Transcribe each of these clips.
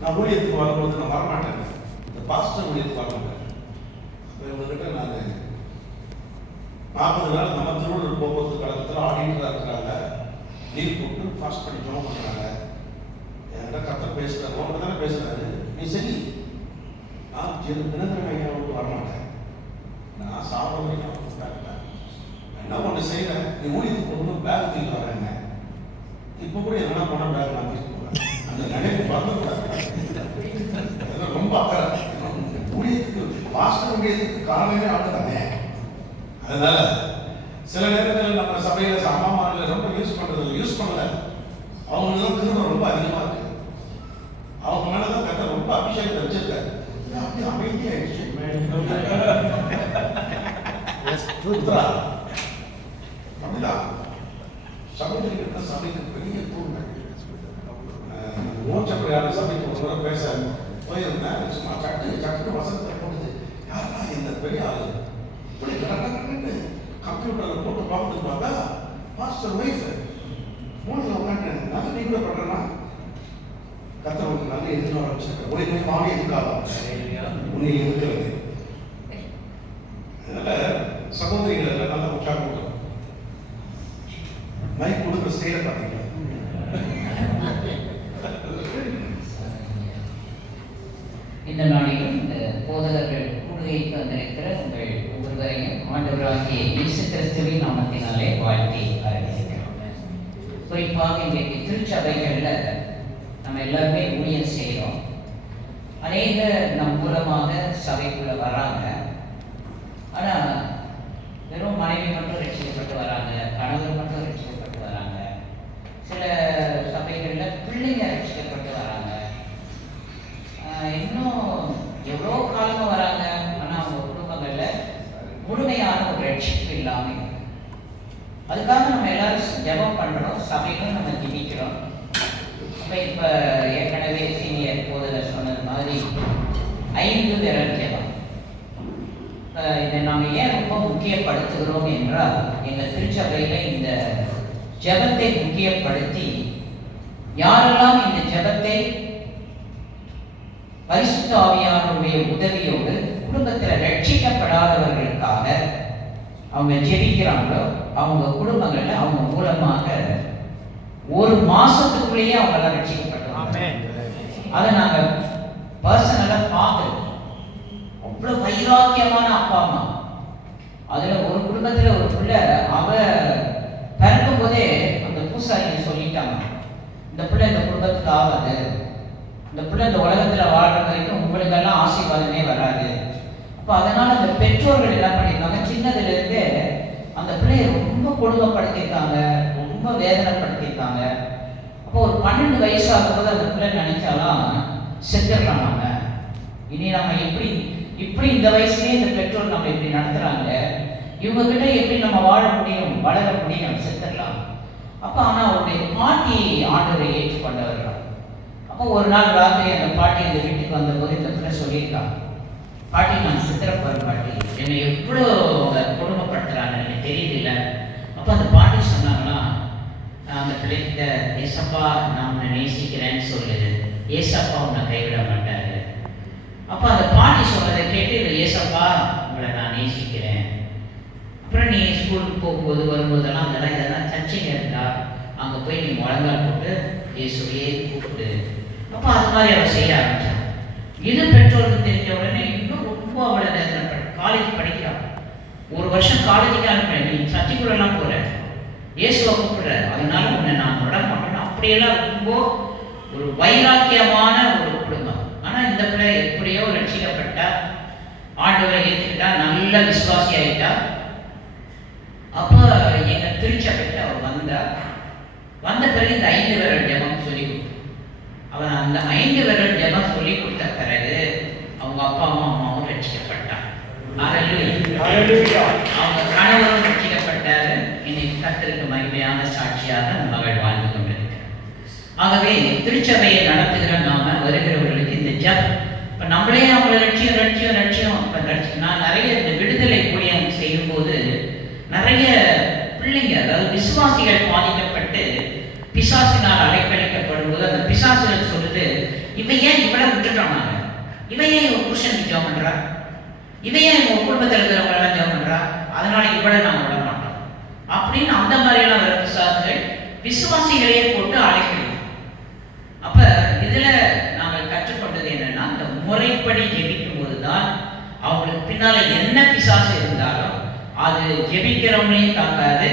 நான் ஊழியத்துக்கு வரும்போது நான் வரமாட்டேன், இந்த பாஸ்டர் ஊழியத்துக்கு வரமாட்டேன். அப்போ இவங்ககிட்ட நான் 40 நாள் நம்ம திருவள்ளூர் போக்குவரத்து கழகத்தில் ஆடிட்டராக இருக்கிறாங்க, லீவ் போட்டு ஃபாஸ்ட் பண்ணி ஜோம் பண்ணுறாங்க. என்கிட்ட கரெக்டாக பேசுகிறாரு, உங்கள்கிட்ட தானே பேசுகிறாரு, நீ சரி நான் தினகரன் ஐயாவுக்கு வரமாட்டேன், நான் சாப்பிட வரைக்கும் என்ன ஒன்று செய்கிறேன், நீ ஊழியத்துக்கு போகணும் பேக் தூக்கி வரேங்க. இப்போ கூட என்ன போனால் பேக் நான் தூக்கி போகிறேன், அந்த நினைவு வரக்கூடாது. ரொம்ப அக்கறை ஊழியத்துக்கு பாஸ்டர் ஊழியத்துக்கு காரணமே ஆட்டு தானே. அதனால சில நேரத்தில் நம்ம சபையில் அம்மாமாரில் ரொம்ப யூஸ் பண்ணல, அவங்களுக்கு தான் திரும்ப ரொம்ப அதிகமாக இருக்கு. அவங்க மேலதான் கத்த ரொம்ப அபிஷேகத்தை வச்சிருக்காரு. அப்படி அமைதியாயிடுச்சு. அப்படிதான் சபைக்கு சபைக்கு பெரிய தூண்கள். மூச்சப்படியான சபைக்கு ஒரு முறை பேச போயிருந்தேன். சும்மா சட்டு வசனத்தை போடுது, யாரா இந்த பெரிய ஆளு இப்படி கம்ப்யூட்டர்ல போட்டு பார்த்து பார்த்தா மாஸ்டர் ஒய்ஃப் மூணுல உட்காந்து நல்ல நீ கூட பண்றேன்னா கத்தவனுக்கு நல்ல எதிர்ப்பு ஆரம்பிச்சிருக்க உன்னை மாறி எதுக்காக உன்னை எதிர்க்கிறது. அதனால சகோதரிகள் எல்லாம் நல்ல உற்சாகம் மைக் கொடுக்குற ஸ்டைல பார்த்தீங்களா. இந்த நாளிலும் இந்த போதகர்கள் கூடுகைக்கு வந்திருக்கிற உங்கள் ஒவ்வொருவரையும் ஆண்டவராகிய இயேசு கிறிஸ்துவின் நாமத்தினாலே வாழ்த்தி வரவேற்கிறோம். குறிப்பாக இன்றைக்கு திருச்சபைகளில் நம்ம எல்லாருமே ஊழியம் செய்கிறோம். அநேக நம் மூலமாக சபைக்குள்ள வராங்க. ஆனால் வெறும் மனைவி மட்டும் ரட்சிக்கப்பட்டு வராங்க, கணவர் மட்டும் ரட்சிக்கப்பட்டு வராங்க. சில சபைகளில் பிள்ளைங்க ரட்சிக்கப்பட்டு வராங்க. இன்னும் எவ்வளோ காலமாக வராங்க, ஆனால் அவங்க குடும்பங்களில் முழுமையான ஒரு ரட்சிப்பு இல்லாமல். அதுக்காக நம்ம எல்லாரும் ஜெபம் பண்ணுறோம், சபையிலும் நம்ம ஜெபிக்கிறோம். இப்போ ஏற்கனவே சீனியர் போதகர் சொன்னது மாதிரி 5 விரல் ஜெபம். இதை நாங்கள் ஏன் ரொம்ப முக்கியப்படுத்துகிறோம் என்றால், எங்கள் திருச்சபையில் இந்த ஜெபத்தை முக்கியப்படுத்தி யாரெல்லாம் இந்த ஜெபத்தை பரிசுத்த ஆவியானவருடைய உதவியோடு குடும்பத்தில் ரட்சிக்கப்படாதவர்களுக்காக அவங்க ஜெபிக்கிறாங்களோ அவங்க குடும்பங்கள்ல அவங்க மூலமாக ஒரு மாசத்துக்குள்ளேயே அவங்களாம் ரட்சிக்கப்பட்டாங்க. அதை நாங்க பர்சனலா பார்த்துருக்கோம். அவ்வளவு வைராக்கியமான அப்பா அம்மா. அதுல ஒரு குடும்பத்துல ஒரு பிள்ளை அவ பிறக்கும் போதே அந்த பூசாரிங்க சொல்லிட்டாங்க, இந்த பிள்ளை இந்த குடும்பத்துக்கு ஆகாது, இந்த பிள்ளை இந்த உலகத்துல வாழ்ற வரைக்கும் உங்களுக்கெல்லாம் ஆசீர்வாதமே வராது. அப்போ அதனால அந்த பெற்றோர்கள் என்ன பண்ணியிருக்காங்க, சின்னதுல இருந்தே அந்த பிள்ளையை ரொம்ப கொடுமைப்படுத்தியிருக்காங்க, ரொம்ப வேதனைப்படுத்தியிருக்காங்க. அப்போ ஒரு 12 வயசு ஆகும்போது அந்த பிள்ளை நினைச்சாலாம் செத்துடுறாங்க. இனி நம்ம இப்படி இந்த வயசுலேயே இந்த பெற்றோர் நம்ம இப்படி நடத்துறாங்க, இவங்க கிட்ட எப்படி நம்ம வாழ முடியும், வளர முடியும், செத்துடலாம். அப்போ ஆனால் அவருடைய பாட்டி ஆண்டவரை ஏற்றுக்கொண்டவர்கள். அப்போ ஒரு நாள் ராத்திரி அந்த பாட்டி அந்த வீட்டுக்கு வந்தபோது இந்த பிள்ளை சொல்லியிருக்காங்க, பாட்டி நான் சித்திரப்பாரு பாட்டி, என்னை எவ்வளோ கொடுமைப்படுத்துறாங்க எனக்கு தெரியுதுல்ல. அப்போ அந்த பாட்டி சொன்னாங்கன்னா, அந்த பிள்ளைகிட்ட ஏசப்பா நான் உன்னை நேசிக்கிறேன்னு சொல்லுது, ஏசப்பா உன்னை கைவிட மாட்டாரு. அப்போ அந்த பாட்டி சொன்னதை கேட்டு ஏசப்பா உங்களை நான் நேசிக்கிறேன். அப்புறம் நீ ஸ்கூலுக்கு போகும்போது வரும்போதெல்லாம் அதெல்லாம் இதெல்லாம் சர்ச்சைங்க இருந்தா அங்கே போய் நீ முழங்கால் போட்டு இயேசுவையே கூப்பிடு. அப்போ அது மாதிரி அவள் செய்ய ஆரம்பிச்சான். இது பெற்றோருக்கு தெரிஞ்ச உடனே இன்னும் ரொம்ப அவளை காலேஜ் படிக்கிறான். ஒரு வருஷம் காலேஜுக்கு அனுப்புறேன், நீ சர்ச்சைக்குள்ளெல்லாம் போற, இயேசுவை கூப்பிடுற, அதனால உன்னை நான் விட மாட்டேன். அப்படியெல்லாம் ரொம்ப ஒரு வைராக்கியமான ஒரு குடும்பம். ஆனா இந்த பிள்ளை எப்படியோ ரட்சிக்கப்பட்டா, ஆண்டவரை ஏற்றுக்கிட்டா, நல்ல விசுவாசி ஆயிட்டா. அப்போ எங்க திருச்சபைக்கு அவர் வந்த பிறகு இந்த 5 விரல் ஜெபம் சொல்லி கொடுத்து, அவன் அந்த 5 விரல் ஜெபம் சொல்லி கொடுத்த பிறகு அவங்க அப்பாவும் அம்மாவும் ரட்சிக்கப்பட்டாங்க. அவங்க கணவரும் ரட்சிக்கப்பட்டாரு. இன்னைக்கு கர்த்தருக்கு மகிமையான சாட்சியாக மகள் வாழ்ந்து கொண்டிருக்கிறார். ஆகவே திருச்சபையை நடத்துகிற நாம வருகிறவர்களுக்கு இந்த ஜெபம், இப்ப நம்மளே அவங்களை லட்சியம் நான் நிறைய இந்த விடுதலை ஊழியம் செய்யும் போது நிறைய பிள்ளைங்க, அதாவது விசுவாசிகள் பாதிக்கப்பட்டு பிசாசினால் அலைக்கழிக்கப்படும் போது அந்த பிசாசுகள் சொல்லுது, பொழுது இவன் ஏன் இவளை விட்டுட்டோம் நாங்க, இவன் ஏன் இவன் புருஷனுக்கு ஜெபம் பண்றா, இவன் ஏன் இவங்க குடும்பத்தில் இருக்கிறவங்களெல்லாம் ஜெபம் பண்றா, அதனால இவளை நாங்கள் விட மாட்டோம் அப்படின்னு அந்த மாதிரியெல்லாம் வர பிசாசுகள் விசுவாசிகளையே போட்டு அழைக்கிறது. அப்ப இதுல நாங்கள் கற்றுக்கொண்டது என்னன்னா, இந்த முறைப்படி ஜெபிக்கும் போதுதான் அவங்களுக்கு பின்னால என்ன பிசாசு இருந்தாலும் அது ஜெபிக்கிறவங்களையும் தாக்காது,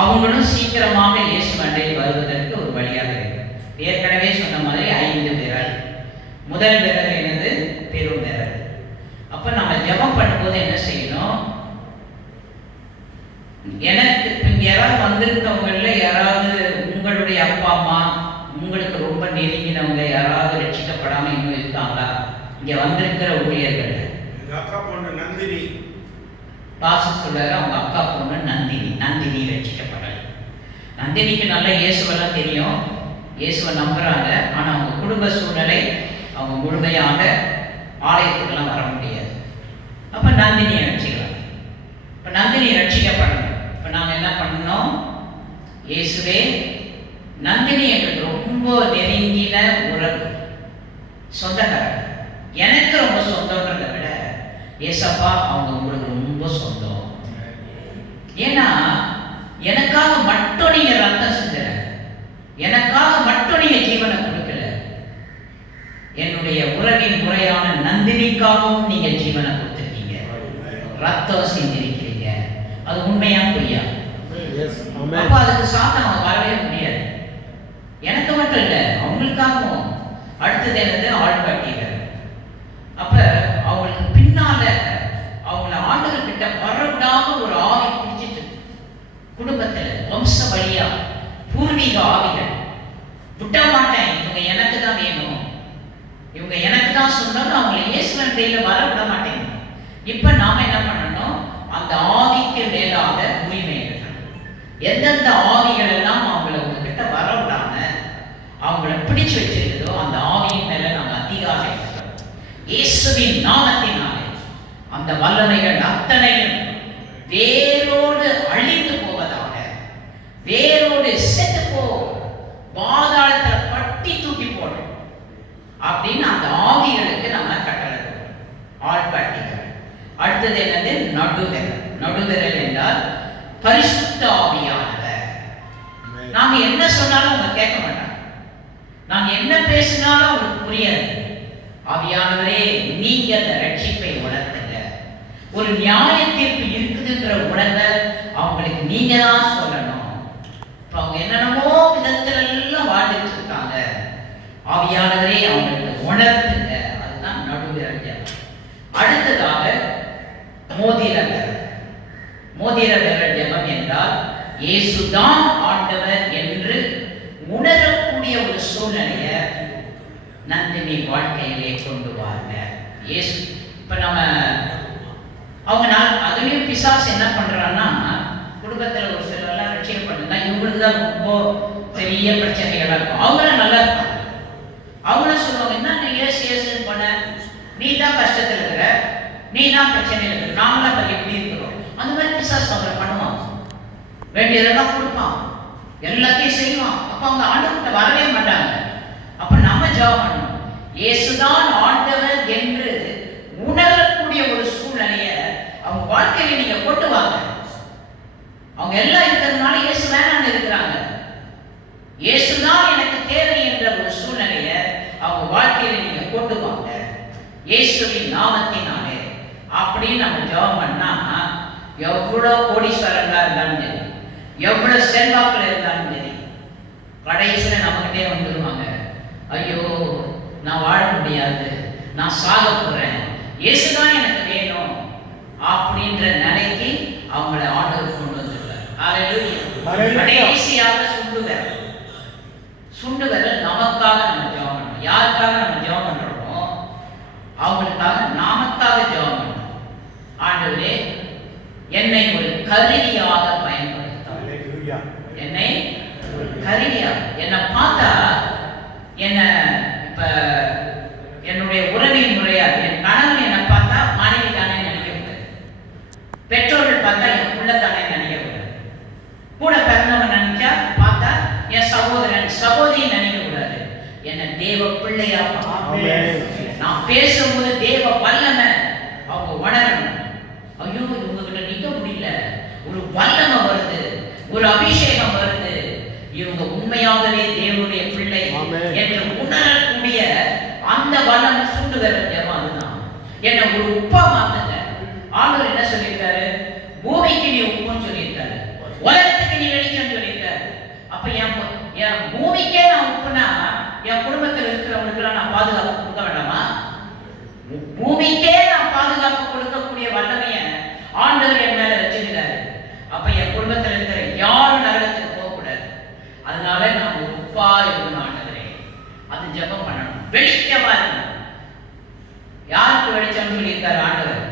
அவங்களும் சீக்கிரமாக இயேசு மண்டையில் வருவதற்கு ஒரு வழியாக இருக்கு. ஏற்கனவே சொன்ன மாதிரி 5 விரல், முதல் விரல் என்னது, பெரும் விரல். அப்ப நம்ம ஜெபம் பண்ணும்போது என்ன செய்யணும், எனக்கு யாராவது வந்திருக்கவங்கள யாராவது உங்களுடைய அப்பா அம்மா உங்களுக்கு ரொம்ப நெருங்கினவங்க யாராவது ரட்சிக்கப்படாம இன்னும் இருக்காங்களா? இங்க வந்திருக்கிற ஊழியர்கள், அக்கா பொண்ணு நந்தினி, பாச சொல்றாரு அவங்க அக்கா பொண்ணு நந்தினி ரட்சிக்கப்படலை. நந்தினிக்கு நல்ல இயேசுவெல்லாம் தெரியும், இயேசுவை நம்புறாங்க. ஆனா அவங்க குடும்ப சூழ்நிலை அவங்க முழுமையாக ஆலயத்துக்கெல்லாம் வர முடியாது. அப்ப நந்தினியை ரட்சிக்கலாம். இப்ப நந்தினி ரட்சிக்கப்படணும். இப்ப நாங்க என்ன பண்ணணும், இயேசுவே நந்தினி எங்களுக்கு ரொம்ப நெருங்கின உறவு, சொந்தக்காரர், எனக்கு ரொம்ப சொந்தம்ன்றதை விட ஏசப்பா அவங்க உங்களுக்கு ரொம்ப சொந்தம். ஏன்னா எனக்காக மட்டும் நீங்க ரத்தம் செஞ்சல, எனக்காக மட்டும் நீங்க ஜீவனை கொடுக்கல, என்னுடைய உறவின் முறையான நந்தினிக்காகவும் நீங்க ஜீவனை கொடுத்துருக்கீங்க, ரத்தம் செஞ்சிருக்கிறீங்க. அது உண்மையா பொய்யா? அப்ப அதுக்கு சாத்தம் வரவே முடியாது. எனக்கு மட்டும் இல்லை, அவங்களுக்காகவும். அடுத்தது என்னது, ஆள்காட்டிகள். அப்ப அவங்களுக்கு பின்னால அவங்கள ஆண்டவர் கிட்ட வரவிடாம ஒரு ஆவி பிடிச்சிட்டு குடும்பத்துல வம்ச வழியா பூர்வீக ஆவிகள் விட மாட்டேன், இவங்க எனக்கு தான் வேணும், இவங்க எனக்கு தான் சொந்தம், அவங்களை இயேசுவின் கையில வர விட மாட்டேங்க. இப்ப நாம என்ன பண்ணணும், அந்த ஆவிக்கு மேலாக உரிமை எடுக்கணும். எந்தெந்த ஆவிகள் எல்லாம் அவங்களை உங்ககிட்ட வர விடாம அவங்கள பிடிச்சு வச்சிருக்குதோ அந்த ஆவியின் மேல நாம அதிகாரம் எடுக்கணும். இயேசுவின் நாமத்தினாலே அந்த வல்லமைகள் அத்தனையும் வேரோடு அழிந்து போவதாக, வேரோடு செத்து போ, பாதாளத்துல பட்டி தூக்கி போடும் அப்படின்னு அந்த ஆவிகளுக்கு நம்ம கட்டளை ஆள்காட்டிகள். அடுத்தது என்னது, நடுவிரல். நடுவிரல் என்றால் பரிசுத்த ஆவியானவர். நாங்க என்ன சொன்னாலும் அவங்க கேட்க மாட்டாங்க, நாங்க என்ன பேசினாலும் அவங்களுக்கு புரியாது. ஆவியானவரே நீங்க அந்த ரட்சிப்பை உணர்த்துங்க, ஒரு நியாய தீர்ப்பு இருக்குதுன்ற உணர்வை அவங்களுக்கு நீங்க தான் சொல்லணும். இப்ப அவங்க என்னென்னமோ விதத்துல எல்லாம் வாழ்ந்துட்டு இருக்காங்க, ஆவியானவரே அவங்களுக்கு உணர்த்துங்க. அதுதான் நடுவிரல் ஜெபம். அடுத்ததாக மோதிர விரல். மோதிர விரல் ஜெபம் என்றால் இயேசுதான் ஆண்டவர் என்று உணரக்கூடிய ஒரு சூழ்நிலையை நந்தினி வாழ்க்கையிலே கொண்டு வாங்க. இயேசு இப்ப நம்ம அவங்க அதுலயும் பிசாசு என்ன பண்றான்னா, குடும்பத்துல ஒரு சிலர்லாம் ரட்சிக்கப்படுதுன்னா இவங்களுக்கு தான் ரொம்ப பெரிய பிரச்சனைகளா இருக்கும். அவங்களும் நல்லா இருப்பாங்க, அவங்களும் சொல்லுவாங்க, என்ன ஏசு ஏசுன்னு பண்ண, நீ தான் கஷ்டத்துல இருக்கிற, நீ தான் பிரச்சனையில் இருக்கிற, நாங்களாம் எப்படி இருக்கிறோம். அந்த மாதிரி பிசாசு அவங்களை பண்ணுவான், வேண்டியதெல்லாம் கொடுப்பான், எல்லாத்தையும் செய்வான். அப்ப அவங்க ஆண்டவர்கிட்ட வரவே மாட்டாங்க. அப்ப நம்ம ஜெபம் பண்ணணும், இயேசுதான் ஆண்டவர் என்று உணரக்கூடிய ஒரு சூழ்நிலையை அவங்க வாழ்க்கையில நீங்க கொண்டு வாங்க. அவங்க எல்லாம் இருக்கிறதுனால இயேசு வேணான்னு இருக்கிறாங்க, இயேசுதான் எனக்கு தேவை என்ற ஒரு சூழ்நிலையை அவங்க வாழ்க்கையில நீங்க கொண்டு வாங்க இயேசுவின் நாமத்தினாலே. அப்படின்னு நம்ம ஜெபம் பண்ணா எவ்வளவு கோடீஸ்வரங்களா இருந்தாலும் சரி, எவ்வளவு செல்வாக்குல இருந்தாலும் சரி, கடைசியில நம்மகிட்டே வந்துடுவாங்க, ஐயோ நான் வாழ முடியாது, நான் சாக போறேன், இயேசுதான் எனக்கு வேணும் அப்படின்ற நிலைக்கு அவங்கள ஆண்டவர் கொண்டு வந்துடுவார். கடைசியாக சுண்டு விரல் நமக்காக நம்ம ஜெபம் பண்ணணும். யாருக்காக நம்ம ஜெபம் பண்றோமோ அவங்களுக்காக நாமக்காக ஜெபம் பண்ணணும். ஆண்டவரே என்னை ஒரு கருவியாக பயன்படுத்தும், என்னை ஒரு கருவியாக. என்னை பார்த்தா என்ன, இப்ப என்னுடைய உறவின் முறையா என் கணவன் என்னை பார்த்தா மனைவி தானே நினைக்கக்கூடாது, பெற்றோர்கள் பார்த்தா என் புள்ள தானே நினைக்கக்கூடாது, கூட பிறந்தவன் நினைச்சா பார்த்தா என் சகோதரன் சகோதரி நினைக்கக்கூடாது. தேவ பிள்ளையா ஆமென். நான் பேசும்போது தேவ வல்லமை அவங்க உணரணும். ஐயோ இவங்க கிட்ட நிக்க முடியல, ஒரு வல்லமை வருது, ஒரு அபிஷேகம் வருது, இவங்க உண்மையாகவே தேவனுடைய பிள்ளை ஆமென். என்று உணரக்கூடிய அந்த வல்லமை சூண்டு வர ஜெபம் அதுதான். என்ன ஒரு உப்பா மாத்துங்க. ஆண்டவர் என்ன சொல்லியிருக்காரு? பூமிக்கு நீ உப்புன்னு சொல்லியிருக்காரு, உலகத்துக்கு நீ வெளிச்சம் சொல்லியிருக்காரு. அப்ப என் பூமிக்கே நான் உப்புனா என் குடும்பத்தில் இருக்கிறவங்களுக்கெல்லாம் நான் பாதுகாப்பு கொடுக்க வேண்டாமா? பூமிக்கே நான் பாதுகாப்பு கொடுக்கக்கூடிய வல்லமைய ஆண்டவர் என் மேல வச்சிருக்காரு. அப்ப என் குடும்பத்தில் இருக்கிற யாரும் நரகத்துக்கு போகக்கூடாது. அதனால நான் ஒரு உப்பா இருக்கணும் ஆண்டவரே. அது ஜெபம் பண்ணணும், வெளிச்சமா இருக்கணும். யாருக்கு வெளிச்சம் சொல்லியிருக்காரு ஆண்டவர்?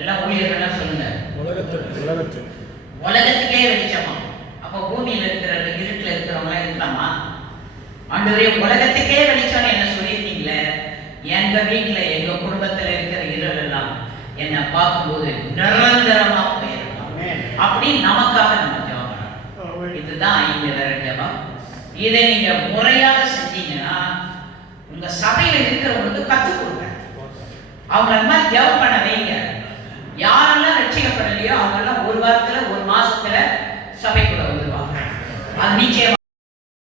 எல்லாம் ஊழியர்கள்லாம் சொல்லுங்க. உலகத்துக்கே வெளிச்சமா? அப்ப பூமியில இருக்கிற இருட்டுல இருக்கிறவங்க இருக்கலாமா? ஆண்டவரே உலகத்துக்கே வெளிச்சம் என்ன சொல்லியிருக்கீங்களே, எங்க வீட்டுல எங்க குடும்பத்துல இருக்கிற இருள் எல்லாம் என்ன பார்க்கும்போது நிரந்தரமா போயிருக்கலாம் அப்படி நமக்காக நம்ம ஜெபம் பண்ணணும். இதுதான் இங்க வேற ஜெபம். இதை நீங்க முறையாக செஞ்சீங்கன்னா உங்க சபையில இருக்கிறவங்களுக்கு கத்துக் கொடுங்க. அவங்க அந்த மாதிரி ஜெபம் பண்ண வைங்க.